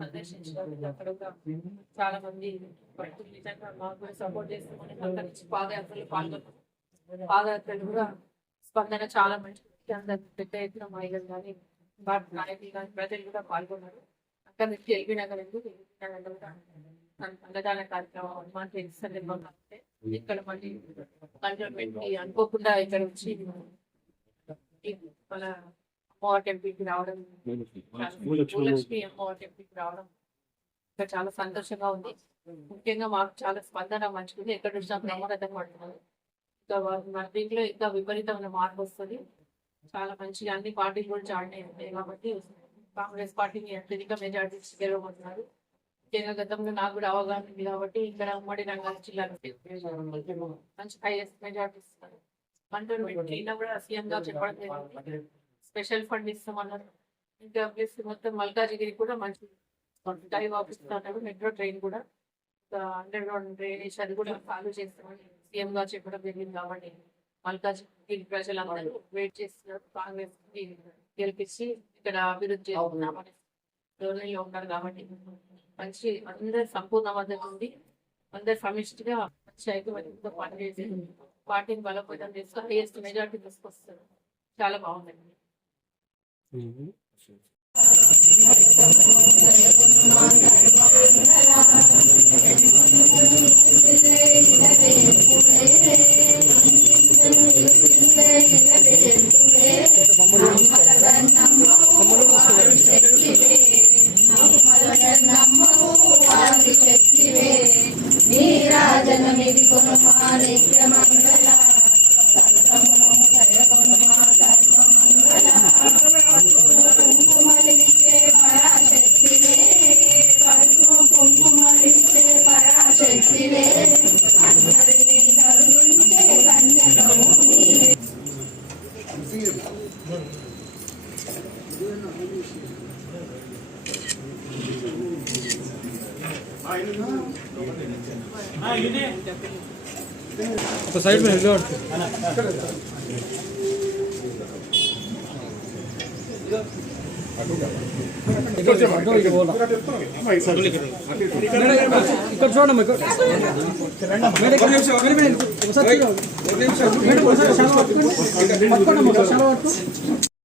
సందర్శించడం అక్కడ చాలా మంది భక్తులు నిజంగా మాకు కూడా సపోర్ట్ చేస్తామని అక్కడి నుంచి పాదయాత్రలు పాల్గొన్నారు. పాదయాత్రలు కూడా స్పందన చాలా మంచి అందరు పెద్ద ఎత్తున మహిళలు కానీ భారత నాయకులు కానీ ప్రజలు కూడా పాల్గొన్నారు. అక్కడ నుంచి ఎల్బీ నగర్ కూడా అన్నదాన కార్యక్రమం హనుమాన్ సందర్భంగా ఉంటే ఇక్కడ మళ్ళీ కంటోన్మెంట్ కి అనుకోకుండా ఇక్కడ వచ్చి మన అమ్మవారి టెంపుల్కి రావడం, భూలక్ష్మి అమ్మవారి టెంపుల్కి రావడం ఇక్కడ చాలా సంతోషంగా ఉంది. ముఖ్యంగా మాకు చాలా స్పందన మంచిది. ఎక్కడ చూసినా బ్రహ్మరథం పడుతున్నారు. ఇంకా మన దీంట్లో ఇంకా విపరీతమైన మార్పు వస్తుంది. చాలా మంచిగా అన్ని పార్టీలు కూడా జాయిన్ అయి ఉంటాయి కాబట్టి కాంగ్రెస్ పార్టీని అత్యధిక మెజార్టీ గెలవబోతున్నారు. ముఖ్యంగా గతంలో నాకు కూడా అవగాహన ఉంది కాబట్టి ఇక్కడ ఉమ్మడి రంగారెడ్డి జిల్లాలో మంచి హైయెస్ట్ మెజార్టీ ఇస్తారు. కంటోన్మెంట్ ఈయన కూడా సీఎం గా చెప్పడం జరిగింది. స్పెషల్ ఫండ్ ఇస్తామన్నారు. ఇంకా మొత్తం మల్కాజిగిరి కూడా మంచి టైం ఆఫీస్ అన్నాడు. మెట్రో ట్రైన్ కూడా అండర్ గ్రౌండ్ డ్రైనేజ్ అది కూడా ఫాలో చేస్తామని సీఎం గా చెప్పడం జరిగింది. కాబట్టి మల్కాజిగిరి ప్రజలందరూ వెయిట్ చేస్తున్నారు. కాంగ్రెస్ గెలిపించి ఇక్కడ అభివృద్ధి చేస్తున్నామని ధోరణిలో ఉన్నారు. కాబట్టి మంచి అందరు సంపూర్ణ మద్దతు ఉంది. అందరు సమిష్టిగా మంచి ఐక్యమత్యంతో పనిచేసి పార్టీని బలోపేతం చేస్తూ హైయెస్ట్ మెజార్టీ తీసుకొస్తారు. చాలా బాగుందండి. నీరాజనమిది కొను మాణిక్య మంగళ కుంకుమలిచే పరాశక్తివే, కుంకుమలిచే పరాశక్తివే, అందరినీ కరుణించే కన్యకము నీవే. तो साइड में हेलो ఇక్కడ చూడండి మేడం